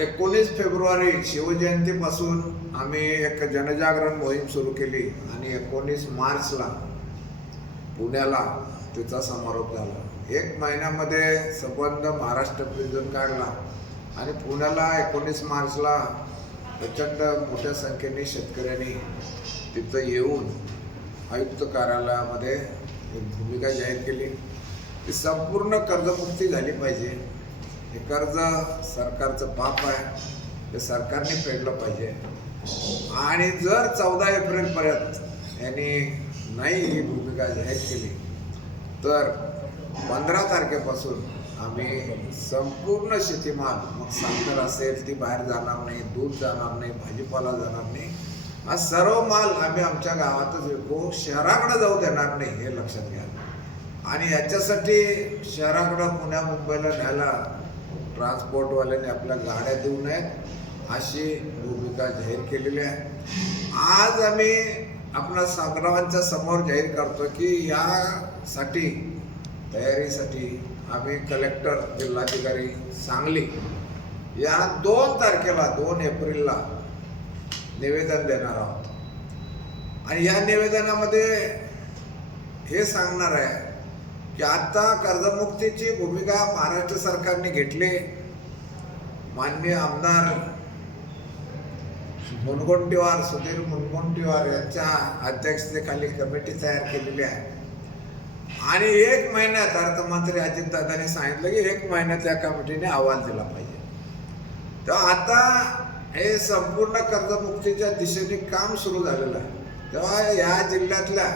एकोणीस फेब्रुवारी शिवजयंतीपासून आम्ही एक जनजागरण मोहीम सुरू केली आणि एकोणीस मार्चला पुण्याला तिचा समारोप झाला. एक महिन्यामध्ये संबंध महाराष्ट्र प्रिझन काढला आणि पुण्याला एकोणीस मार्चला प्रचंड मोठ्या संख्येने शेतकऱ्यांनी तिथं येऊन आयुक्त कार्यालयामध्ये भूमिका जाहीर केली. की संपूर्ण कर्जमुक्ती झाली पाहिजे. हे कर्ज सरकारचं पाप आहे. ते सरकारने फेडलं पाहिजे. आणि जर चौदा एप्रिलपर्यंत यांनी नाही ही भूमिका जाहीर केली तर पंधरा तारखेपासून आम्ही संपूर्ण शेतीमाल मग साखर असेल ती बाहेर जाणार नाही दूध जाणार नाही भाजीपाला जाणार नाही. हा सर्व माल आम्ही आमच्या गावातच विकू शहराकडे जाऊ देणार नाही हे लक्षात घ्या. आणि याच्यासाठी शहराकडं पुण्या मुंबईला न्यायला ट्रान्सपोर्टवाल्यांनी आपल्या गाड्या देऊ नयेत अशी भूमिका जाहीर केलेली आहे. आज आम्ही आपल्या संग्रामांच्या समोर जाहीर करतो की यासाठी तयारीसाठी आम्ही कलेक्टर जिल्हाधिकारी सांगली या दोन तारखेला दोन एप्रिलला निवेदन देणार आहोत. आणि या निवेदनामध्ये हे सांगणार आहे की आता कर्जमुक्तीची भूमिका महाराष्ट्र सरकारने घेतली. मान्य आमदार मुनगुंटीवार सुधीर मुनगुंटीवार यांच्या अध्यक्षतेखाली कमिटी तयार केलेली आहे. आणि एक महिन्यात अर्थमंत्री अजितदादांनी सांगितलं की एक महिन्यात या कमिटीने अहवाल दिला पाहिजे. तेव्हा आता हे संपूर्ण कर्जमुक्तीच्या दिशेने काम सुरू झालेलं आहे. तेव्हा या जिल्ह्यातल्या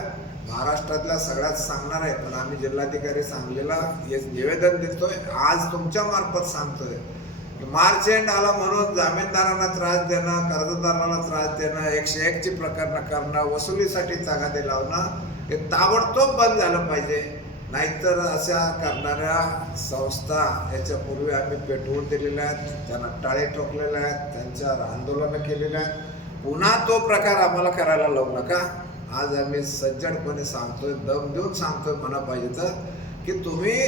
महाराष्ट्रातल्या सगळ्यात सांगणार आहे पण आम्ही जिल्हाधिकारी सांगलीला हे निवेदन देतोय आज तुमच्या मार्फत सांगतोय. मार्च एंड आला म्हणून जामीनदारांना त्रास देणं कर्जदाराला त्रास देणं एकशे एकची प्रकरणं करणं वसुलीसाठी चागादे लावणं हे ताबडतोब बंद झालं पाहिजे. नाहीतर अशा करणाऱ्या संस्था याच्यापूर्वी आम्ही पेटवून दिलेल्या आहेत त्यांना टाळे ठोकलेल्या आहेत त्यांच्यावर आंदोलनं केलेली आहेत. पुन्हा तो प्रकार आम्हाला करायला लावू नका. आज आम्ही सज्जडपणे सांगतोय दम देऊन सांगतोय म्हणा पाहिजे तर की तुम्ही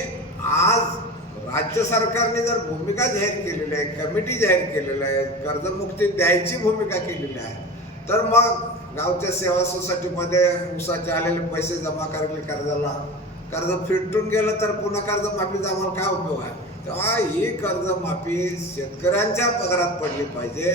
आज राज्य सरकारने जर भूमिका जाहीर केलेली आहे कमिटी जाहीर केलेली आहे कर्जमुक्ती द्यायची भूमिका केलेली आहे तर मग गावच्या सेवा सोसायटीमध्ये उसाचे आलेले पैसे जमा करले कर्जाला कर्ज फिटून गेलं तर पुन्हा कर्जमाफीचा आम्हाला काय उपयोग आहे? तेव्हा ही कर्जमाफी शेतकऱ्यांच्या पगारात पडली पाहिजे.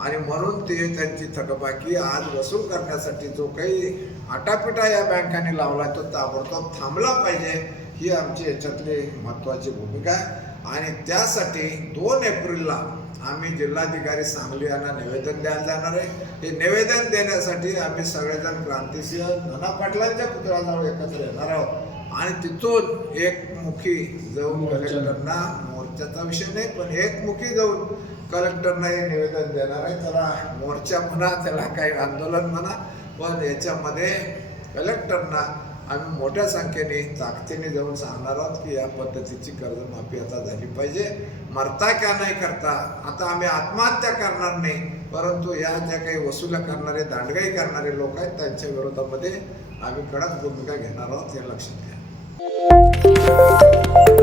आणि म्हणून ते त्यांची थकबाकी आज वसूल करण्यासाठी जो काही आटापिटा या बँकांनी लावला तो ताबडतोब थांबला पाहिजे. ही आमची याच्यातली महत्त्वाची भूमिका आहे. आणि त्यासाठी दोन एप्रिलला आम्ही जिल्हाधिकारी सांगली यांना निवेदन द्यायला जाणार आहे. हे निवेदन देण्यासाठी आम्ही सगळेजण क्रांतिसिंह नाना पाटलांच्या पुतळ्याजवळ एकत्र येणार आहोत. आणि तिथून एकमुखी जाऊन कलेक्टरना मोर्चाचा विषय नाही पण एकमुखी जाऊन कलेक्टरना हे निवेदन देणार आहे. त्याला मोर्चा म्हणा त्याला काही आंदोलन म्हणा पण याच्यामध्ये कलेक्टरना आम्ही मोठ्या संख्येने ताकदीने जाऊन सांगणार आहोत की या पद्धतीची कर्जमाफी आता झाली पाहिजे. मरता का नाही करता? आता आम्ही आत्महत्या करणार नाही परंतु या ज्या काही वसुल्या करणारे दांडगाई करणारे लोक आहेत त्यांच्या विरोधामध्ये आम्ही कडक भूमिका घेणार आहोत हे लक्षात घ्या. Música